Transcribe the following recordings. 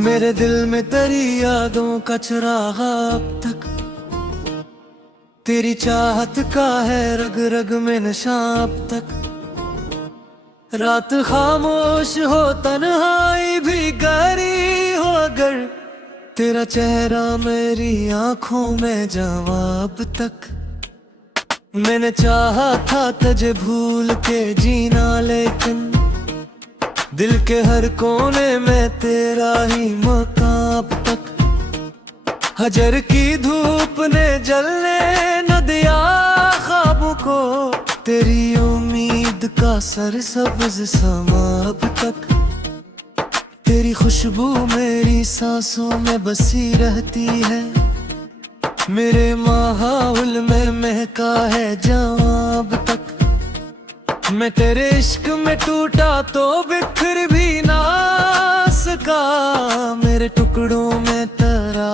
मेरे दिल में तेरी यादों का चिराग अब तक, तेरी चाहत का है रग रग में नशा अब तक। रात खामोश हो तन्हाई भी गहरी हो अगर, तेरा चेहरा मेरी आंखों में जवाब तक। मैंने चाहा था तुझे भूल के जीना, लेकिन दिल के हर कोने में तेरा ही मकाम तक। हजर की धूप ने जलने न दिया ख्वाबों को, तेरी उम्मीद का सरसब्ज समा अब तक। तेरी खुशबू मेरी सांसों में बसी रहती है, मेरे माहौल में महका है जवाब तक। मैं तेरे इश्क में टूटा तो बिखर भी ना सका, मेरे टुकड़ों में तेरा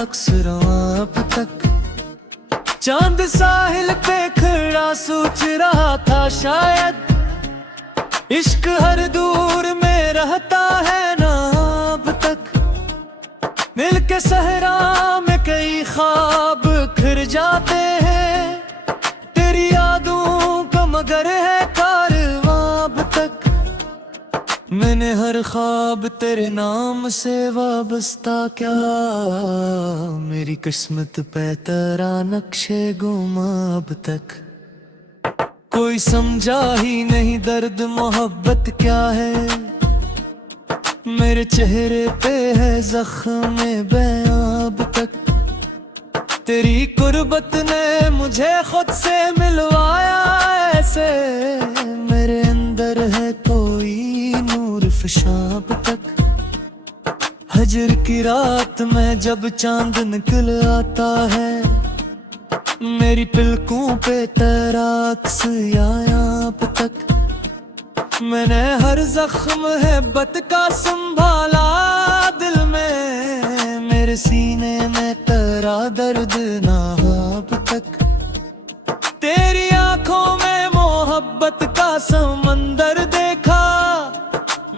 अक्स अब तक। चांद साहिल पे खड़ा सोच रहा था शायद, इश्क हर दूर में रहता है ना अब तक। मिल के सहरा में कई ख्वाब खिर जाते हैं, तेरी यादों का मगर है कारवां अब तक। मैंने हर ख्वाब तेरे नाम से वाबस्ता, क्या मेरी किस्मत पे तेरा नक्शे गुमा अब तक। कोई समझा ही नहीं दर्द मोहब्बत क्या है, मेरे चेहरे पे है जख्म बयां अब तक। तेरी कुर्बत ने मुझे खुद से मिलवाया ऐसे, मेरे अंदर है कोई नूर फ़िशा अब तक। हजर की रात में जब चांद निकल आता है, मेरी पलकों पे तेरा अक्स आया अब तक। मैंने हर जख्म है बत का संभाला दिल में, मेरे सीने में तेरा दर्द ना अब तक। तेरी आंखों में मोहब्बत का समंदर देखा,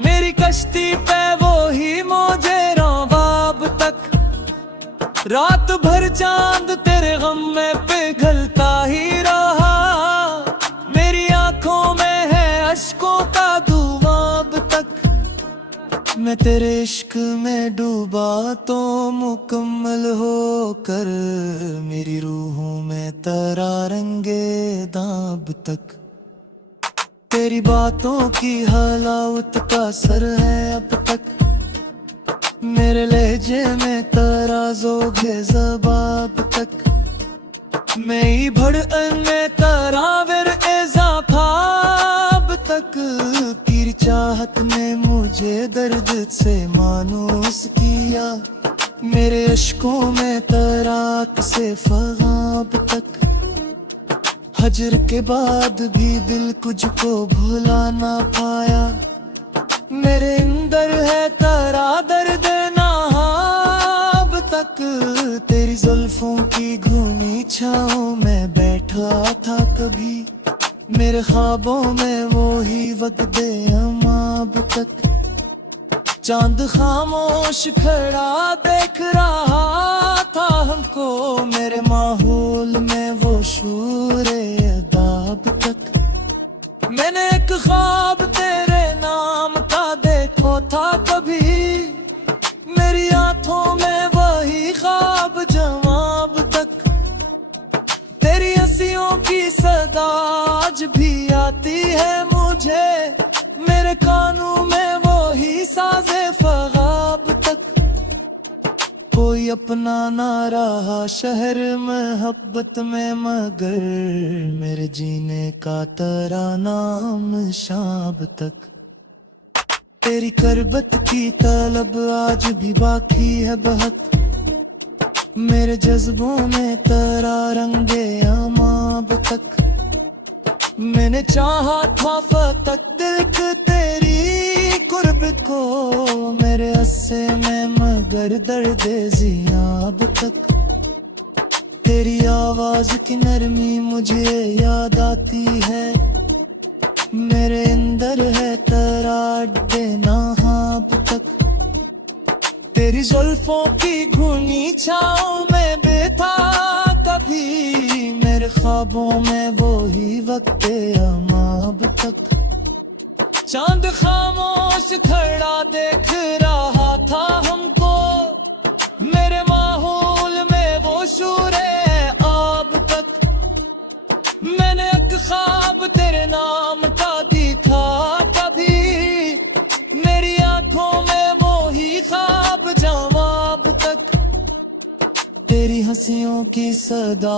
मेरी कश्ती पे वो ही मौजे रवाब तक। रात भर चांद तेरे गम में पिघलता ही रहा, मेरी आंखों में है अश्कों का धुआं अब तक। मैं तेरे इश्क में डूबा तो मुकम्मल होकर, मेरी रूहों में तेरा रंगे दाब तक। तेरी बातों की हलावत का सर है अब तक, मेरे लहजे में तेरा ज़ोग है ज़बाब तक। मैं ही भड़कन में तेरा विर इज़ाफ़ा अब तक। तेरी चाहत ने मुझे दर्द से मानूस किया, मेरे अश्कों में तेरा से फ़ग़ाब तक। हजर के बाद भी दिल तुझको भुला ना पाया, मेरे अंदर है तेरा दर्द ना अब तक। तेरी जुल्फों की घूमी छाँव में बैठा था कभी, मेरे ख्वाबों में वो ही वक्त अमाब तक। चांद खामोश खड़ा देख रहा था हमको, मेरे माहौल में वो शूरे अदाब तक। मैंने एक ख्वाब तेरे नाम का देखो था कभी, मेरी आंखों में वही ख्वाब जवाब तक। तेरी हंसियों की सदा आज भी आती है मुझे, मेरे कानों में वही साज़े फ़ग़ाब तक। कोई अपना ना रहा शहर मोहब्बत में, मगर मेरे जीने का तेरा नाम शाब तक। तेरी करबत की तलब आज भी बाकी है बहुत, मेरे जज्बों में तेरा रंगे अमाब तक। मैंने चाहा था फ़क़त दिल की तेरी कुर्बत को, मेरे अस्से में मगर दर्द ज़ियाब तक। तेरी आवाज़ की नरमी मुझे याद आती है, मेरे अंदर है तेरा अड्डे नाहाब तक। तेरी जुल्फों की घुनी छाँव में बैठा कभी, मेरे ख्वाबों में वो ही वक्त अमाब तक। चांद खामोश खड़ा देख रहा था हमको, मेरे माहौल में वो शूरे आब तक। मैंने एक ख्वाब तेरे नाम का दिखा कभी, मेरी आंखों में वो ही ख्वाब जवाब तक। तेरी हंसियों की सदा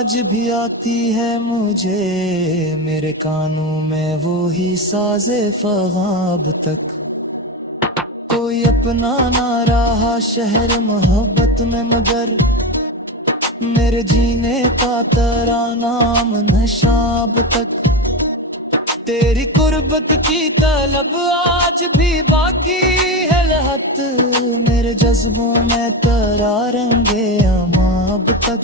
आज भी आती है मुझे, मेरे कानों में वो ही साज़े ख्वाब तक। कोई अपना ना रहा शहर मोहब्बत में, मगर मेरे जीने का तरानाम नशाब तक। तेरी कुर्बत की तलब आज भी बाकी है लहत, मेरे जज्बों में तरा रंगे अमाब तक।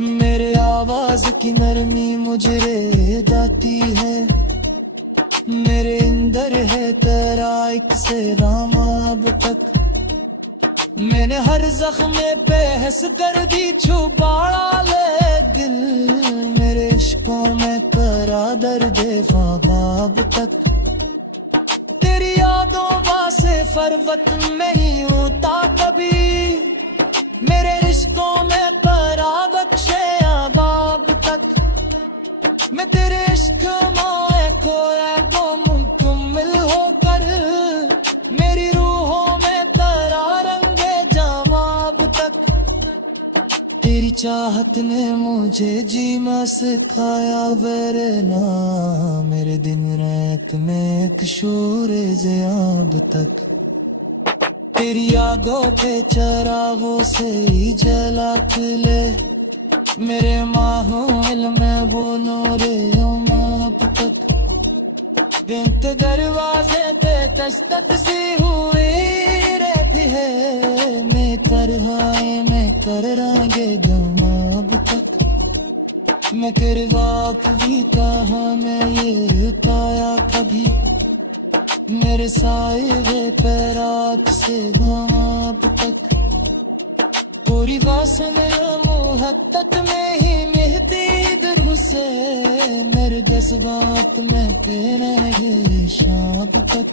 मेरे आवाज की नरमी मुझे दाती है, मेरे अंदर है तेरा एक से रामाब तक। मैंने हर जख्म पे हंस कर दी छुपाड़ा ले दिल, मेरे इश्कों में करा दर्द ख्वाब तक। तेरी यादों वासे फरवत में ही होता कभी, मेरे रिश्तों में करा बख्शे अबाब तक। मैं तेरे इश्क में खोया तो मुकम्मल होकर, मेरी रूहों में करा रंगे जमाब तक। तेरी चाहत ने मुझे जीना सिखाया वरना, मेरे दिन रात में एक शूर ज़याब तक। तेरी यादों पे चरागों से ही जला खिले, मेरे माहौल में वो नूरे उमाप तक। बिंत दरवाजे पे दस्तक सी हुई रहती है, मैं तरहाए मैं कर रंगे गमाब तक। मैं तेरे बाप भी कहा मैं ये पाया कभी, मेरे साए पे रात से गमाब तक। पूरी वासन मुहब्बत में ही मिलती दुरू से, मेरे जज्बात में तेरे शाम तक।